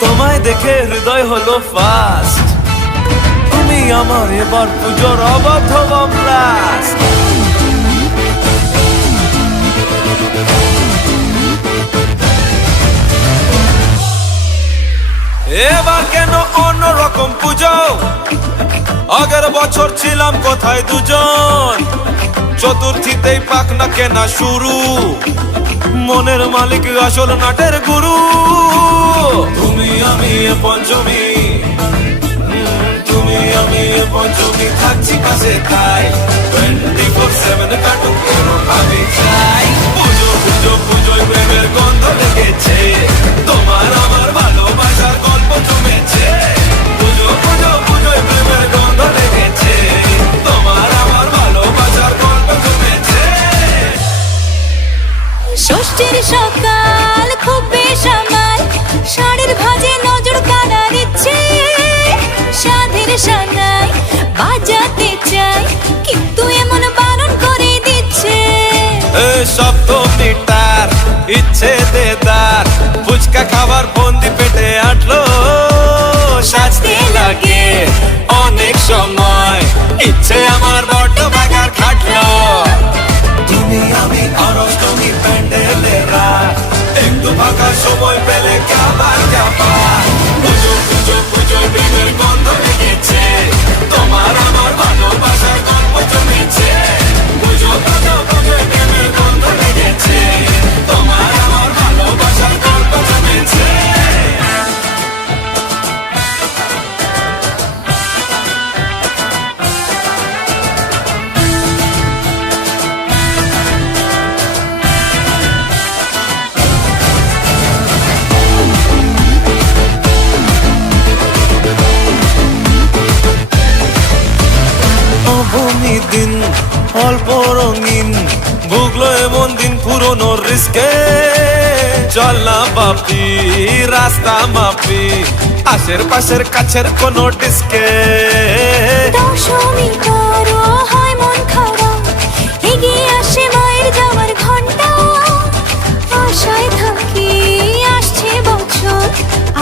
তোমায় দেখে হৃদয় হলো ফাস্ট তুমি আমার এবার পুজোর অবাধ এবার কেন অন্যরকম পুজো? আগের বছর ছিলাম কোথায় দুজন? চতুর্থীতেই পাক না কেনা শুরু। মনের মালিক আসল নাটের গুরু। তুমি আমি পঞ্চমী। তুমি আমি পঞ্চমী। থাকছি পাশে তাই। টোয়েন্টি ফোর ফুচকা খাবার বন্দি পেটে আটলো, সাজতে লাগে অনেক সময়। ইচ্ছে আমার বড্ড বাগার খাটলো। তুমি আমি অরষ্টমী অল্প রঙিন ভুগলো এমন দিন পুরনো রিস্কে। চল না বাপি, রাস্তা মাপি আশের পাশের কাছের কোন ডিস্কে। দশমী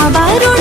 আবারও